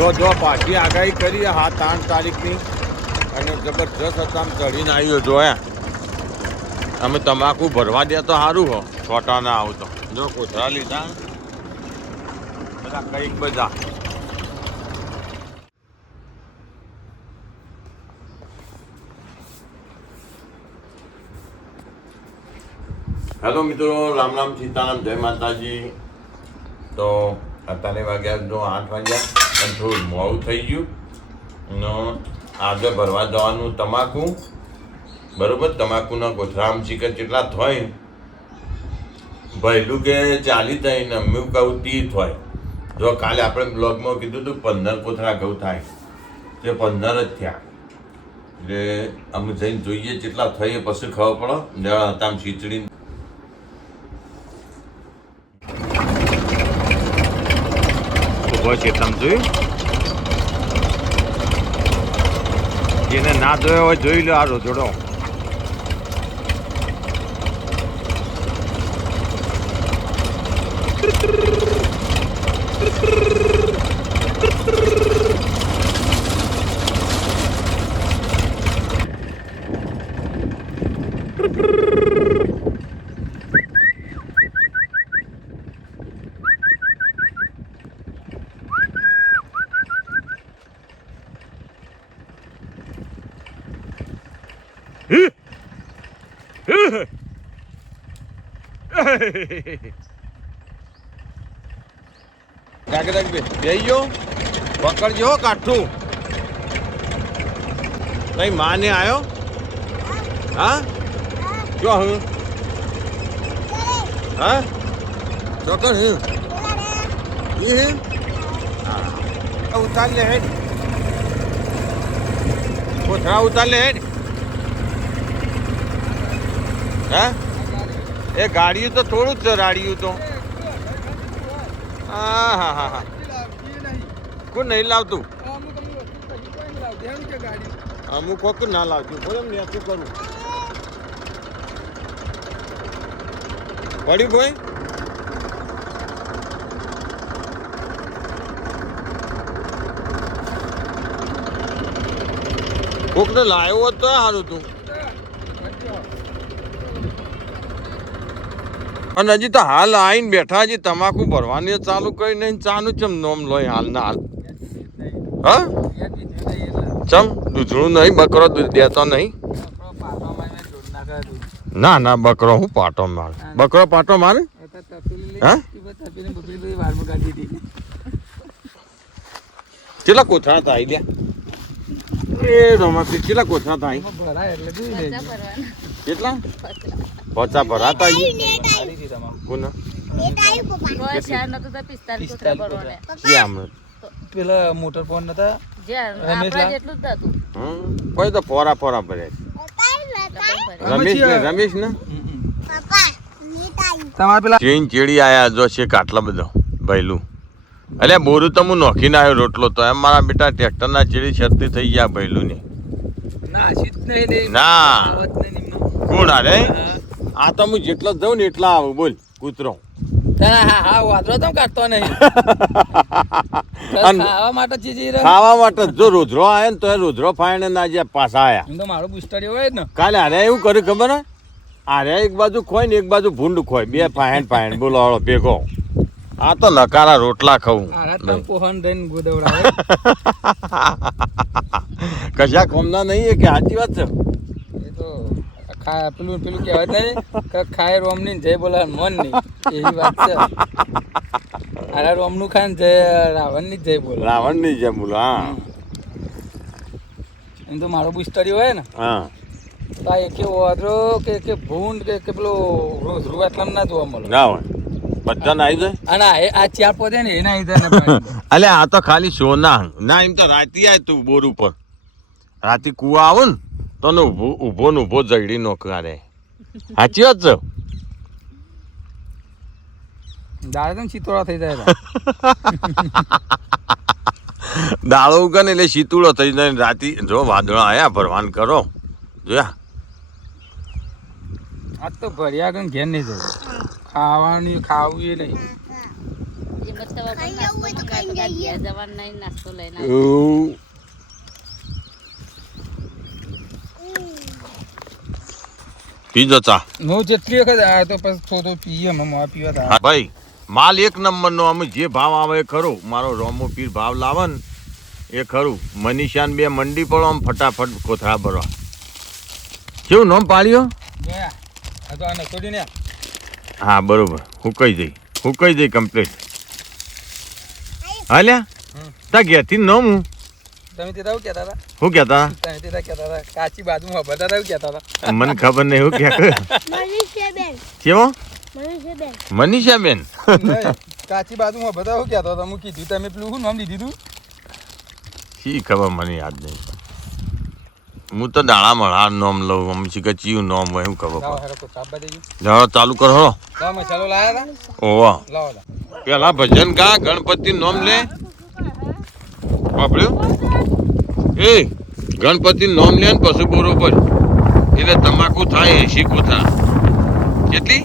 તો જો પાછી આગાહી કરી 7-8 તારીખની અને જબરજસ્ત હતા ચડીને આવ્યો જોયા અમે તમાકુ ભરવા દે તો સારું હો છોટા ના આવતો જો કોથળા લીધા બધા કંઈક બધા હેલો મિત્રો રામ રામ સીતારામ જય માતાજી તો અત્યારે વાગ્યા જો 8 વાગ્યા પણ થોડું મોડું થઈ ગયું ને આગળ ભરવા જવાનું તમાકુ બરોબર તમાકુના કોથળા ચીકર કેટલા થાય ભયલું કે 40 થાય ને અમે કહું 30 થાય જો કાલે આપણે બ્લોગમાં કીધું હતું 15 કોથળા ઘઉં થાય તે 15 જ થયા એટલે અમે જઈને જોઈએ કેટલા થાય એ પછી ખબર પડે હતા ખીચડી છે તમે જોયું જેને ના જોયો હોય જોઈ લો આ રોજોડો બેહીજો પકડજો કાઠું કઈ માને આવ્યો હા જો હું હા ચોકડ હું ઉતાર લે હેડ કોથળા ઉતાર લે હેડ હા એ ગાડીયું તો થોડું જ રાડિયું તો હા હા હા હા કોણ નહીં લાવતું અમુક કોક ના લાવતું બોલો ને શું કરું પડ્યું ભાઈ કોક ને લાવ્યો હોત તો સારું તું અને હજી તો હાલ આવીને બેઠા હજી તમાકુ ભરવાની ચાલુ કરી નહીં ચાનું ચમ નોમ લોય હાલ ના હાલ હા ચમ દૂધણું નહીં બકરો દૂધ દેતો નહીં ના ના બકરો હું પાટો મારે બકરો પાટો મારે હા કેટલા કોથળા થાય લ્યા એ રમાતી કેટલા કોથળા થાય કેટલા પચા ભરાતા પેલા મોટર ફોન નતા કોઈ તો ફોરા ફોરા ભર્યા રમેશ ને તમારે પેલા ચેડી આયા જો છે આટલા બધો ભયલું એટલે બોરું તો હું નોખીને આવ્યો રોટલો તો એમ મારા બેટા ટ્રેક્ટર ના ચેડી શરતી થઈ ગયા ભયલું ને ના કોણ અરે આ તો હું જેટલો જઉં ને એટલા આવું બોલ કૂતરો ખાવા માટે જો રોજરો આયો ને તો રોજરો ફાયણે ના જે પાછા આયા મારો બુસ્ટર હોય ને કાલે અરે એવું કર્યું ખબર હે અરે એક બાજુ ખોય ને એક બાજુ ભૂંડ ખોય બે ફાયણ બોલો ભેગો આ તો નકારા રોટલા ખાવું કશા કોમના નહીં કે સાચી વાત છે પેલું કહેવાય નહીં ખાય રોમ ની જય બોલા મન નહીં એવી વાત છે અરે રોમ નું ખાય ને જય રાવણ ની જય બોલ રાવણ ની જય બોલ હા એમ તો મારો બુસ્ટરી હોય ને હા તો કે ઓદરો કે ભૂંડ કે પેલો રોજ એટલા ના જોવા મળે ના હોય બધા ના આવી જાય અને આ ચાર પોતે ને એના આવી અલે આ તો ખાલી સોના ના એમ તો રાતી આય તું બોર ઉપર રાતી કુવા આવો ને તો ઉભો ને ઉભો જગડી નોકરે સાચી વાત છે દાડે તો ચિતોડા થઈ જાય દાળો ઉગે ને એટલે શીતુડો થઈ જાય રાતી જો વાદળા આયા ભરવાન કરો જોયા આજ તો ભર્યા ગણ ઘેર નહીં જવું ખાવાનું ખાવું એ નહીં પીજો ચા હું જેટલી વખત આવ્યો તો પછી થોડું પીએ મમ્મા પીવા તા હા ભાઈ માલ એક નંબર નો અમે જે ભાવ આવે એ ખરો મારો રોમો પીર ભાવ લાવે ને એ ખરું મનીષાન બે મંડી પડો આમ ફટાફટ કોથળા ભરવા કેવું નામ પાડ્યો જોયા આ તો આને છોડી ને હા બરોબર હુકાઈ જઈ કમ્પ્લીટ હાલ્યા તા ઘેરથી નામ હું તમે તે શું કહેતા હતા શું કહેતા તમે તે કહેતા હતા કાચી બાજુમાં બધા શું કહેતા હતા મને ખબર નહીં હું ક્યાં કેવો મનીષાબેન કાચી બાજુમાં બધા શું કહેતા હતા હું કીધું તમે પેલું શું નામ લીધું તું શી ખબર મને યાદ નહીં હું તો દાણા મળા નોમ લઉં મમ્મી શીખે ચિયું નોમ હોય શું ખબર જાઓ ચાલુ કરો હો મસાલો લાયા હતા ઓવા લાવો પેલા ભજન ગા ગણપતિ નોમ લે વાપર્યું એ ગણપતિ નોમ લે ને પછી બરોબર એટલે તમાકુ થાય 80 કોથા કેટલી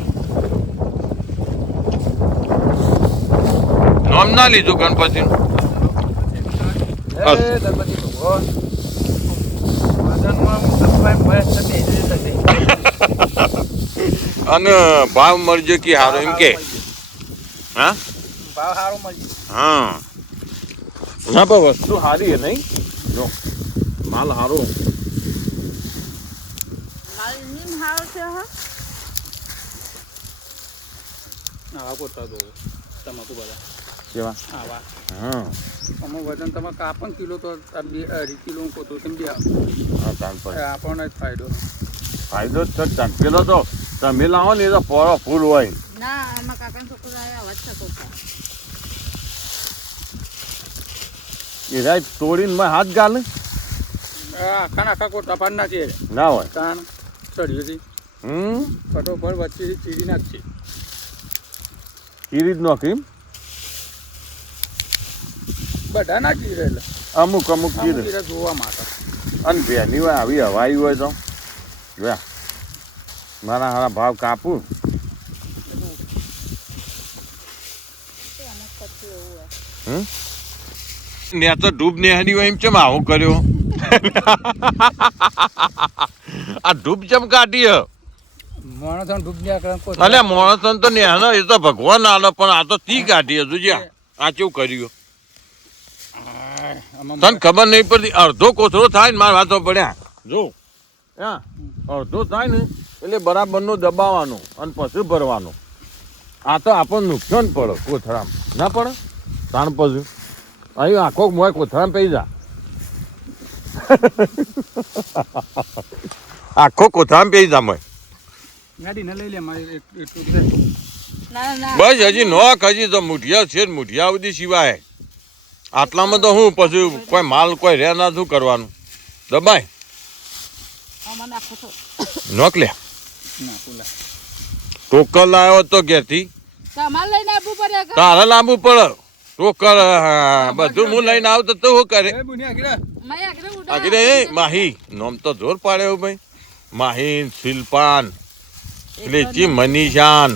નોમ ના લીધું ગણપતિ અને ભાવ મળજો કે હારો એમ કે હા ભાવ સારો મળશે હા ના પણ વસ્તુ સારી હે નહીં જો માલ સારો તમાકુ બધા કેવા આવા હા અમે વજન તમે કાપન કિલો તો 2 કિલો કોતો સમજી હા ચાલ પર આપણને જ ફાયદો ફાયદો જ છે પેલો તો તમે લાવો ને એ તો પોરો ફૂલ હોય ના આમાં કાકાનો છોકરો આવ્યા વાત થતો એ રાત તોડીને મેં હાથ ગાલે આખા કોટા પાડ નાખીએ ના હોય કાન ચડ્યું કટો પર વચ્ચે ચીરી નાખશે ચીરી જ નોખી બધા ના ચીરે એટલે અમુક ચીરે જોવા માટે અને ભેની હોય આવી હવાઈ હોય તો જોયા મારા હારા ભાવ કાપું ને તો ડૂબ નેહની હોય એમ ચમ આવો કર્યો આ ડૂબ ચમ કાઢી માણસ ડૂબ્યા અલે માણસ તો નેહનો એ તો ભગવાન આલો પણ આ તો તી કાઢી હજુ જ્યાં આ કેવું કર્યું તને ખબર નહીં પડતી અડધો કોથળો થાય ને મારા વાતો પડ્યા જો હા અડધો થાય ને એટલે બરાબરનું દબાવવાનું અને પછી ભરવાનું આ તો આપણને નુકસાન પડે કોથળામાં ના પડે તાણ પછી અહીં આખો મોય કોથળામાં પી જા આખો કોથળામાં પી જા મોય ગાડી લઈ લે મારે એટલું બસ હજી નોક હજી તો મુઠિયા છે મુઠિયા સુધી સિવાય આટલામાં તો હું પછી કોઈ માલ કોઈ રે ના શું કરવાનું દબાય નોક લે ટોકર લાવ્યો તો ઘેરથી તારે લાવવું પડે ટોકર બધું હું લઈને આવતો તો શું કરે આગળ માહી નોમ તો જોર પાડ્યો ભાઈ માહી શિલ્પાન લીચી મનીષાન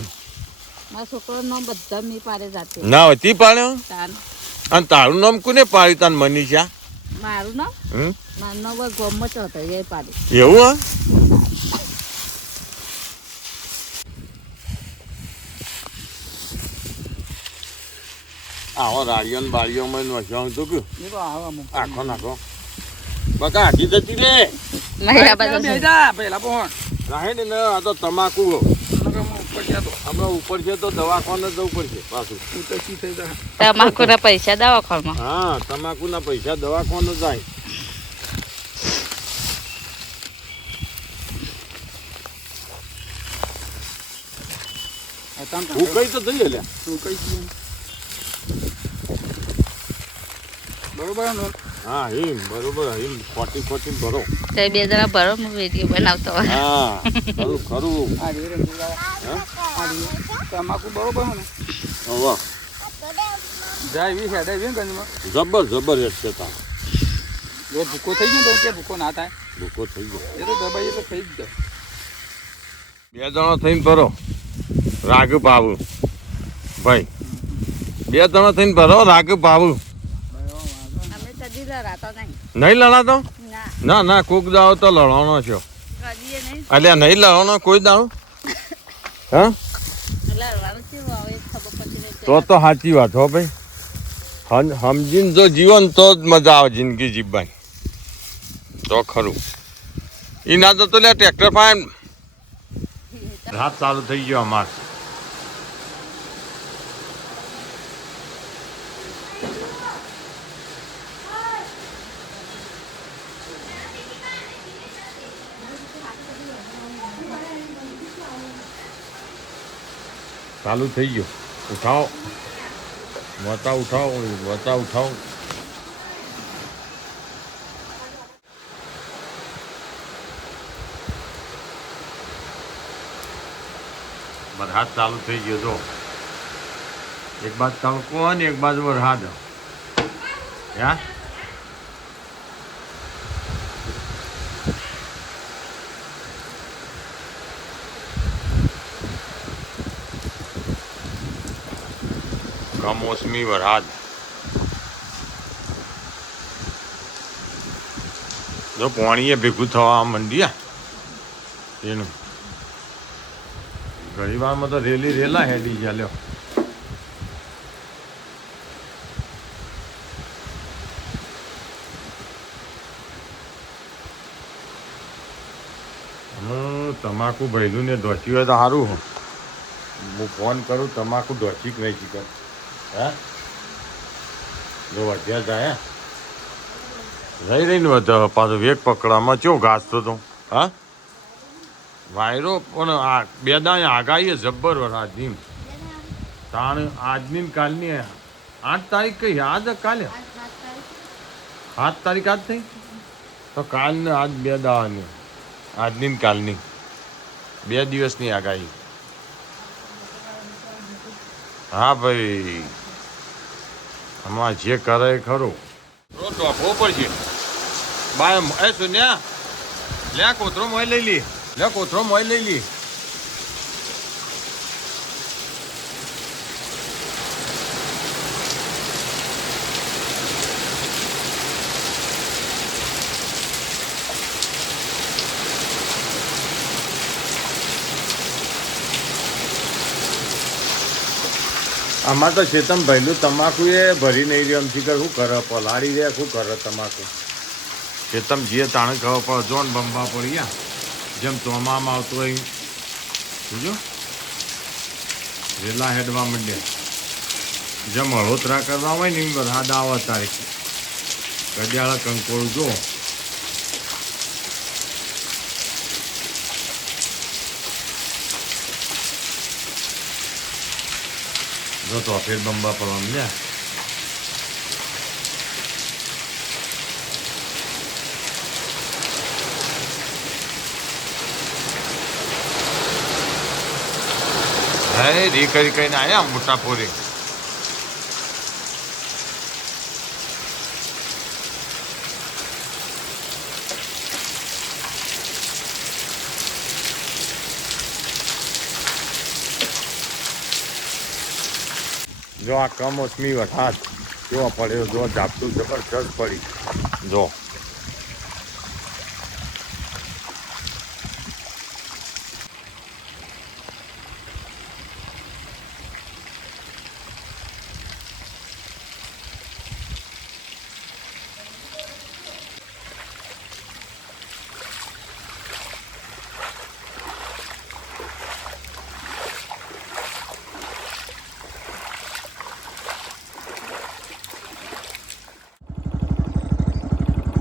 ના હતી પાડ્યો અને તારું નામ કોને પાડ્યું તાન મનીષા મારું નામ મારું નામ ગોમત હતો એ પાડ્યું એવું હા આવો રાડિયો ને બાળીઓ માં વસ્યું તો કયું આખો નાખો બકા હાથી જતી રે પેલા પણ રાહે ને આ તો તમાકુ હમણાં ઉપર છે તો દવાખાને જવું પડશે પાછું તમાકુ ના પૈસા દવાખાનમાં હા તમાકુ ના પૈસા દવાખાને જાય હું કઈ તો થઈ લ્યા તું કઈ બરોબર હા હિમ બરોબર હિમ ખોટી ભરો તે બે જણા ભરો હું વિડીયો બનાવતો હા ખરું તમાકુ બરોબર ને વાહ જાય વી હેડે વી ગંજમાં જબર રેટ છે તા જો ભૂકો થઈ ગયો તો કે ભૂકો ના થાય ભૂકો થઈ ગયો એ તો દબાઈ તો થઈ જ જાય બે જણો થઈને ભરો રાગ પાવું ભાઈ બે ત્રણ થઈને ભરો રાગ ભાવું અમે કદી લડાતો નહીં. નહીં લડાતો ના ના ના કોક દાવ તો લડવાનો છો કદીએ નહીં. અલ્યા નહીં લડવાનો કોઈ દાવ હા લડવાનું કેવું આવે એ ખબર પડતી નહીં. તો સાચી વાત હો ભાઈ સમજીને જો જીવન તો જ મજા આવે જિંદગી જીવવાની તો ખરું એ ના તો લે ટ્રેક્ટર ફાઈન રાત ચાલુ થઈ ગયો અમાર ચાલુ થઈ ગયો ઉઠાવો વતા ઉઠાવો વતા ઉઠાવો વરસાદ ચાલુ થઈ ગયો જો એક બાજુ તડકો અને એક બાજુ વરસાદ યા કમોસમી વરસાદ જો પાણીએ ભેગું થવા માંડ્યા એનું ઘણી વારમાં તો રેલી રેલા હેડી ગયા લ્યો તમાકુ ભૈલું ને ધોચી હોય તો સારું હું ફોન કરું તમાકુ ધોચી કે નહીં શીખર હા જો વધ્યા જાય રહી રહીને વધે પાછો વેગ પકડામાં ચો ઘાસ તો હા વાયરો પણ આ બે દાય આગાહી જબ્બર વરસાદની તાણ આજની ને કાલની 8 તારીખ કઈ આજ કાલે 7 તારીખ આજ થઈ તો કાલ ને આજ બે દાવાની આજની ને કાલની 2 દિવસની આગાહી હા ભાઈ આમાં જે કરે ખરું ટોપવો પડશે બાય એ સુન્યા લે કોથરો મોય લઈ લી લે કોથરો મોય લઈ લી આમાં તો ચેતન ભાઈનું તમાકુ એ ભરી નહીં રહ્યો એમથી કર શું કરે પલાળી રહ્યા શું કરે તમાકુ ચેતમ જે તાણે ખબર પડે જોન બંબા પડી ગયા જેમ ચોમામાં આવતો હોય સમજો રેલા હેડવા માંડ્યા જેમ હળોતરા કરવા હોય ને એમ વરસાદ આવે તારીખ કડિયાળા કંકોળ જો જો તો ફેર બંબા પડવા માંડ્યા હે રી કરી કહીને આયા મોટા પોરી જો આ કમોસમી વરસાદ કેવો પડ્યો જો ઝાપટું જબરજસ્ત પડી જો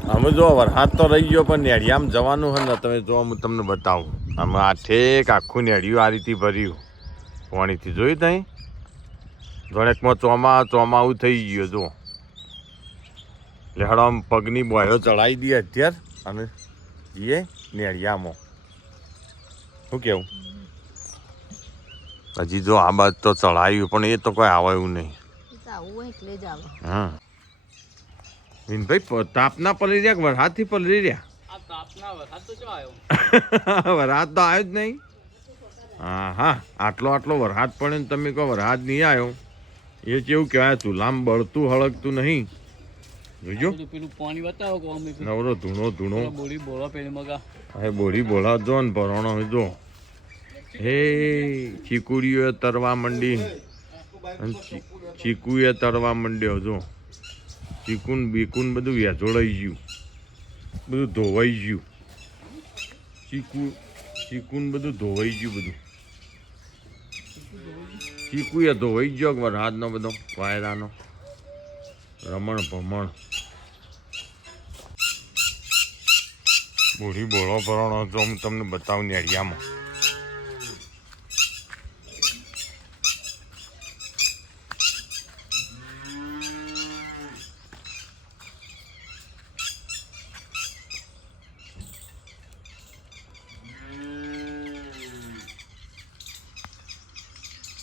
અમે જો વરસાદ તો રહી ગયો પણ નેડિયામાં જવાનું હોય ને તમે જો હું તમને બતાવું અમે આ ઠેક આખું નેડિયું આ રીતે ભર્યું પાણીથી જોયું ત્યાં જોડેકમાં ચોમાવું થઈ ગયો જો એટલે હળમ પગની બોયો ચડાવી દઈએ અત્યારે અને જઈએ નેડિયામાં શું કેવું હજી જો આ બાદ તો ચડાવ્યું પણ એ તો કોઈ આવે એવું નહીં હા ભાઈ તાપના પલરી રહ્યા વરસાદથી પલરી રહ્યા વરસાદ તો આવ્યો જ નહીં હા આટલો વરસાદ પડે ને તમે કહો વરસાદ નહીં આવ્યો એ કેવું કહેવાય ચૂલામ બળતું હળગતું નહીં જોજો પેલું પાણી બતાવો કોમ નવરો ધૂણો બોરી બોળો પેલી મગા હવે બોરી બોલા જો ને ભરણો જો હે ચીકુડીઓ તરવા માંડી ચીકુએ તરવા માંડ્યો જો ચીકુન બીકુન બધું વેચોડાઈ ગયું બધું ધોવાઈ ગયું ચીકુન બધું ધોવાઈ ગયું બધું ચીકુએ ધોવાઈ ગયો વરસાદનો બધો વાયરાનો રમણ ભમણ બોરી બોળો ભરણો જો હું તમને બતાવું નેડિયામાં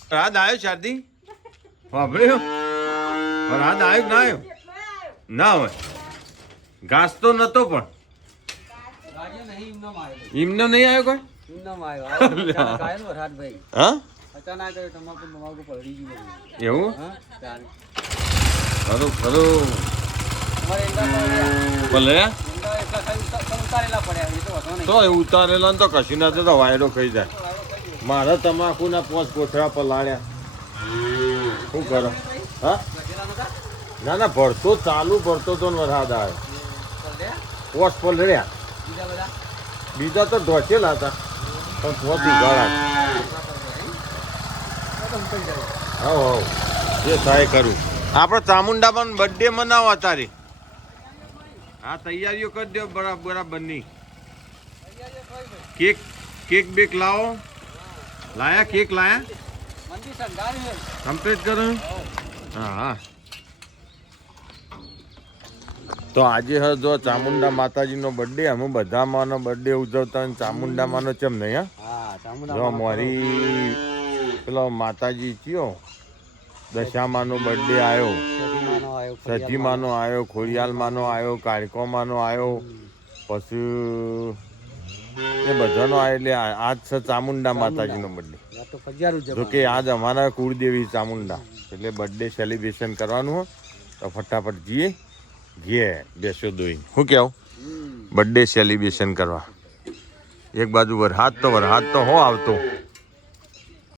વરસાદ આવ્યો શારદી વાપર્યો વરસાદ આવ્યો ના આવ્યો ના હોય ઘાસ તો નતો પણ એમને નહીં આવ્યો કોઈ હા એવું ખરું ખરું ભલે તો એ ઉતારેલા ને તો કશું ના તો વાયરો ખાઈ જાય મારા તમાકુના 5 કોથળા પલાળ્યા શું કરો હા ના ના ભરતો ચાલુ ભરતો તો વરસાદ આવ્યો 5 પલળ્યા બીજા તો ઢોચેલા હતા પણ 5 ઉગાડા હવ જે થાય કરું આપણે ચામુંડામાં બર્થડે મનાવો તારી હા તૈયારીઓ કરી દો બરાબરની કેક બેક લાવો લાયા કેક લાયા કમ્પ્લીટ કરો હા તો આજે હવે જો ચામુંડા માતાજીનો બર્થડે અમે બધા માનો બર્થડે ઉજવતા અને ચામુંડા માનો ચમ નહીં હા જો મારી પેલો માતાજી થયો દશામાનો બર્થડે આવ્યો સજીમાનો આવ્યો ખોડિયાલમાનો આવ્યો કાળકોમાનો આવ્યો પછી એ બધાનો આવે એટલે આજ છે ચામુંડા માતાજીનો બર્થડે જો કે આજ અમારા કુળદેવી ચામુંડા એટલે બર્થડે સેલિબ્રેશન કરવાનું હોય તો ફટાફટ જઈએ ઘે બેસો દોઈ શું કહેવું બર્થડે સેલિબ્રેશન કરવા એક બાજુ વરસાદ તો હો આવતો